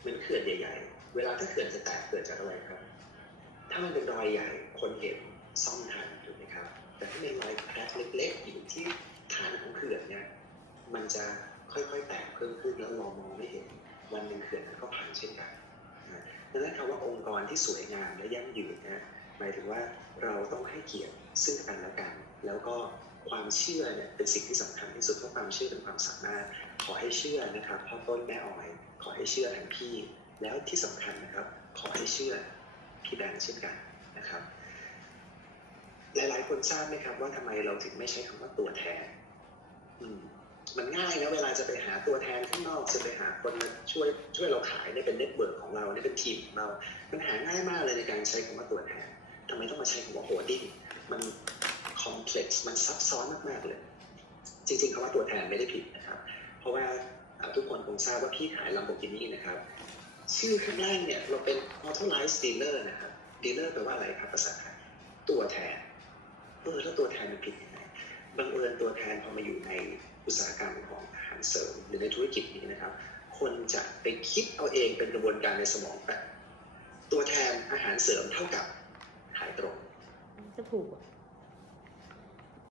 เหมือนเขื่อนใหญ่ๆ เวลาถ้าเขื่อนจะแตกเกิดจากอะไรครับ ถ้ามันเป็นรอยใหญ่คนเห็นซ่อมทันถูกไหมครับ แต่ถ้าเป็นรอยแครกเล็กๆอยู่ที่ฐานของเขื่อนเนี่ยมันจะค่อยๆแตกเพิ่มขึ้นแล้วเรามองไม่เห็น วันหนึ่งเขื่อนก็พังเช่นกันนะดังนั้นคำว่าองค์กรที่สวยงามและยั่งยืนนะหมายถึงว่าเราต้องให้เกียรติซึ่งกันและกัน แล้วก็ความเชื่อเนี่ยเป็นสิ่งที่สำคัญที่สุดเพราะความเชื่อเป็นความสามารถ อให้เชื่อนะครับพ่อต้นแม่ออย ขอให้เชื่อทั้งพี่ แล้วที่สำคัญนะครับ ขอให้เชื่อพี่แบงค์เช่นกันนะครับ หลายๆ คนทราบไหมครับ ว่าทำไมเราถึงไม่ใช้คำว่าตัวแทน อืมมันง่ายนะเวลาจะไปหาตัวแทนข้างนอกจะไปหาคนมาช่วยช่วยเราขายเนี่ยเป็นเน็ตเวิร์กของเราเนี่ยเป็นทีมของเรา มันหาง่ายมากเลยในการใช้คำว่าตัวแทนทำไมต้องมาใช้คำว่าโฮดดิ้งมันคอมเพล็กซ์มันซับซ้อนมากๆเลย จริงๆคำว่าตัวแทนไม่ได้ผิดนะครับ เพราะว่าทุกคนคงทราบว่าพี่ขายลัมโบกินี่นะครับ ชื่อข้างล่างเนี่ยเราเป็น authorized dealer นะครับ dealer แปลว่าอะไรครับภาษาไทยตัวแทนเออแล้วตัวแทนมันผิดยังไงบังเอิญตัวแทนพอมาอยู่ในอุตสาหกรรมของอาหารเสริมหรือในธุรกิจนี้นะครับ คนจะไปคิดเอาเองเป็นกระบวนการในสมองแบบตัวแทนอาหารเสริมเท่ากับขายตรงจะถูกอะ